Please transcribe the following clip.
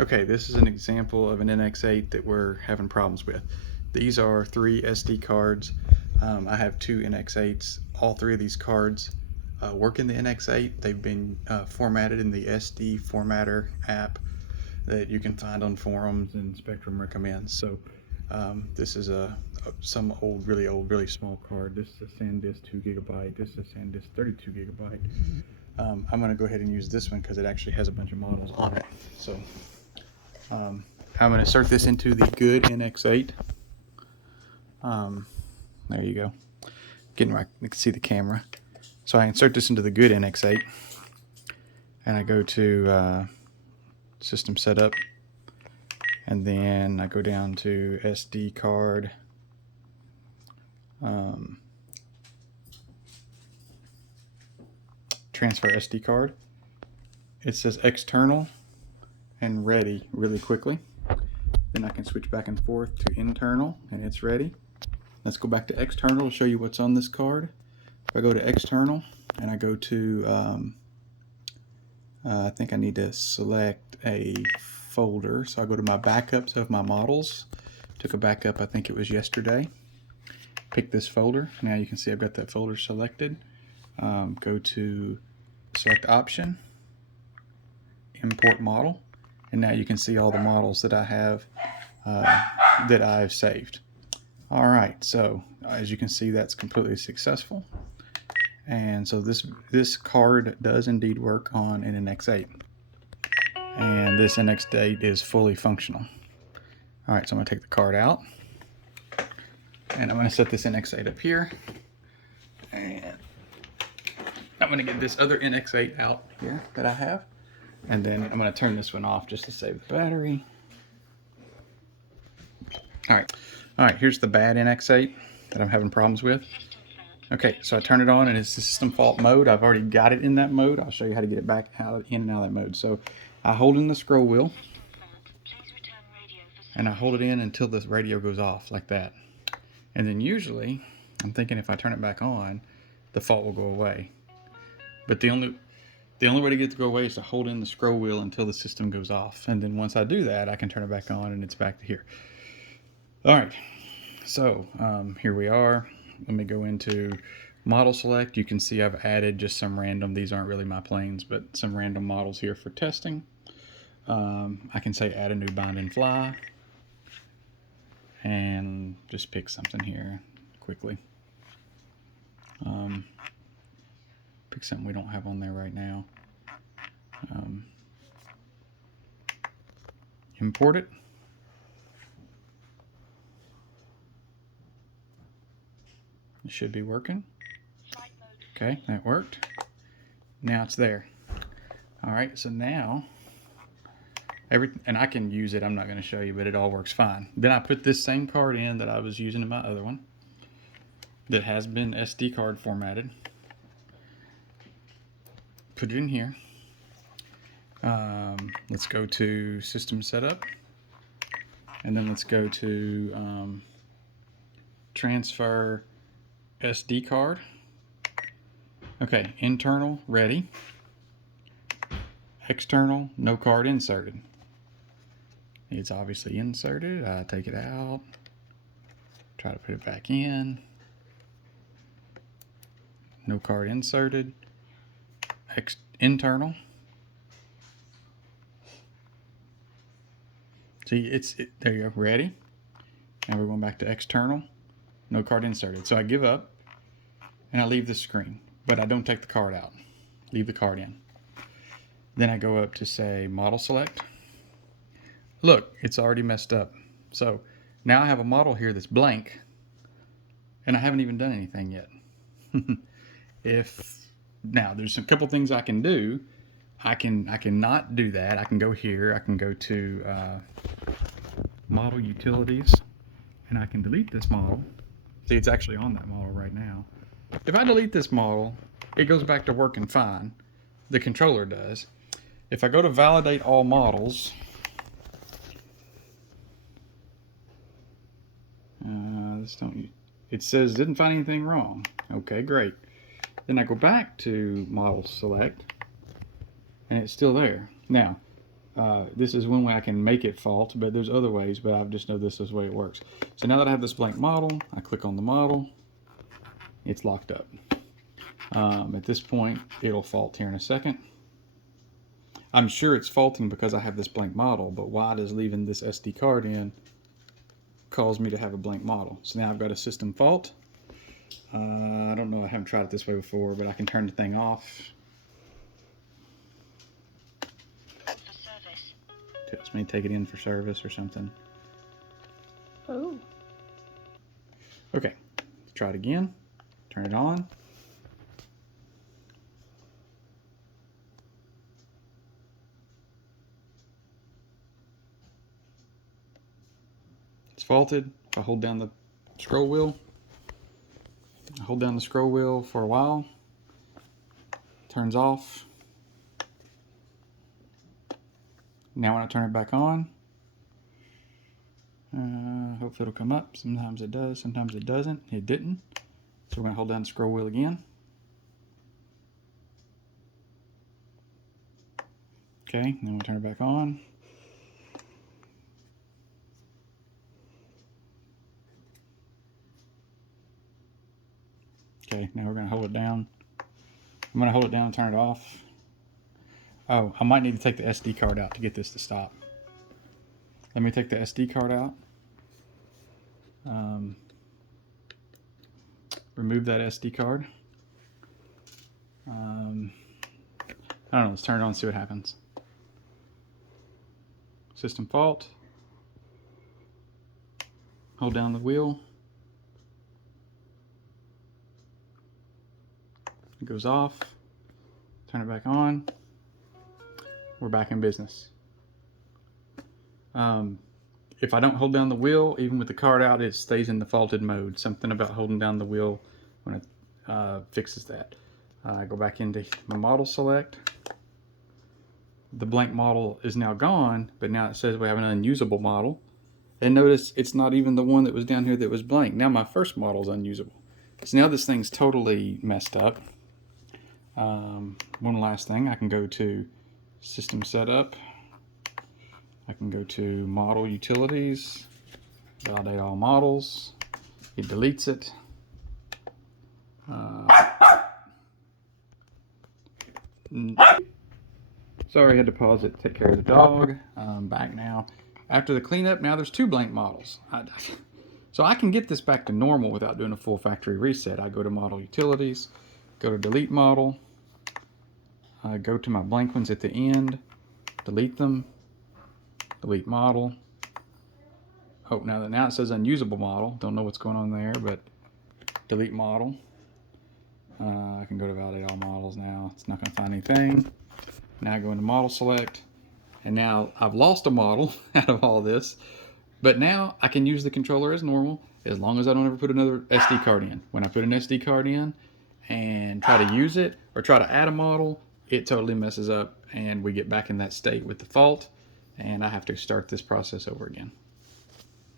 Okay, this is an example of an NX8 that we're having problems with. These are 3 SD cards. I have 2 NX8s. All 3 of these cards work in the NX8. They've been formatted in the SD formatter app that you can find on forums and Spektrum recommends. So this is some old, really small card. This is a SanDisk 2 gigabyte. This is a SanDisk 32 gigabyte. I'm going to go ahead and use this one because it actually has a bunch of models on it. So I'm going to insert this into the good NX8. There you go. Getting right, you can see the camera. So I insert this into the good NX8, and I go to System Setup, and then I go down to SD card. Transfer SD card. It says external and ready really quickly. Then I can switch back and forth to internal, and it's ready. Let's go back to external to show you what's on this card. If I go to external and I go to, I think I need to select a folder. So I go to my backups of my models. Took a backup, I think it was yesterday. Pick this folder. Now you can see I've got that folder selected. Go to select option, import model, and now you can see all the models that I have that I've saved. All right, so as you can see, that's completely successful. And so this card does indeed work on an NX8. And this NX8 is fully functional. All right, so I'm gonna take the card out. And I'm gonna set this NX8 up here. And I'm gonna get this other NX8 out here that I have. And then I'm gonna turn this one off just to save the battery. All right, here's the bad NX8 that I'm having problems with. Okay, so I turn it on and it's system fault mode. I've already got it in that mode. I'll show you how to get it back in and out of that mode. So I hold in the scroll wheel and I hold it in until this radio goes off like that. And then usually, I'm thinking if I turn it back on, the fault will go away. But the only way to get it to go away is to hold in the scroll wheel until the system goes off. And then once I do that, I can turn it back on and it's back to here. All right, so here we are. Let me go into model select. You can see I've added just some random, these aren't really my planes, but some random models here for testing. I can say add a new bind and fly and just pick something here quickly. Pick something we don't have on there right now. Import it. It should be working. Okay, that worked. Now it's there. All right, so now and I can use it. I'm not going to show you, but it all works fine. Then I put this same card in that I was using in my other one that has been SD card formatted. Put it in here. Let's go to System Setup, and then let's go to Transfer SD card. Okay, internal, ready. External, no card inserted. It's obviously inserted. I take it out, try to put it back in. No card inserted. Internal. See, there you go, ready. Now we're going back to external. No card inserted. So I give up and I leave the screen, but I don't take the card out. Leave the card in. Then I go up to say model select. Look, it's already messed up. So now I have a model here that's blank and I haven't even done anything yet. Now there's a couple things I can do. I can not do that. I can go here. I can go to model utilities and I can delete this model. See, it's actually on that model right now. If I delete this model, it goes back to working fine. The controller does. If I go to validate all models, it says didn't find anything wrong. Okay, great. Then I go back to model select and it's still there. Now, This is one way I can make it fault, but there's other ways, but I just know this is the way it works. So now that I have this blank model, I click on the model, it's locked up. At this point, it'll fault here in a second. I'm sure it's faulting because I have this blank model, but why does leaving this SD card in cause me to have a blank model? So now I've got a system fault. I don't know, I haven't tried it this way before, but I can turn the thing off. Tells me to take it in for service or something. Oh. Okay, try it again. Turn it on. It's faulted. If I hold down the scroll wheel, I hold down the scroll wheel for a while, turns off. Now when I turn it back on, hopefully it'll come up. Sometimes it does, sometimes it doesn't. It didn't. So we're going to hold down the scroll wheel again. Okay, then we'll turn it back on. Okay, now we're going to hold it down. I'm going to hold it down and turn it off. Oh, I might need to take the SD card out to get this to stop. Let me take the SD card out. Remove that SD card. I don't know, let's turn it on and see what happens. System fault. Hold down the wheel. It goes off. Turn it back on. We're back in business. If I don't hold down the wheel, even with the card out, it stays in the faulted mode. Something about holding down the wheel when it fixes that. I go back into my model select. The blank model is now gone, but now it says we have an unusable model. And notice it's not even the one that was down here that was blank. Now my first model is unusable. So now this thing's totally messed up. One last thing, I can go to System Setup. I can go to Model Utilities, validate all models. It deletes it. Sorry, I had to pause it to take care of the dog. I'm back now. After the cleanup, now there's 2 blank models. So I can get this back to normal without doing a full factory reset. I go to Model Utilities, go to Delete Model, go to my blank ones at the end, delete them, delete model. Oh, now it says unusable model. Don't know what's going on there, but delete model. I can go to validate all models now. It's not going to find anything. Now I go into model select, and now I've lost a model out of all this, but now I can use the controller as normal as long as I don't ever put another SD card in. When I put an SD card in and try to use it or try to add a model, it totally messes up and we get back in that state with the fault, and I have to start this process over again.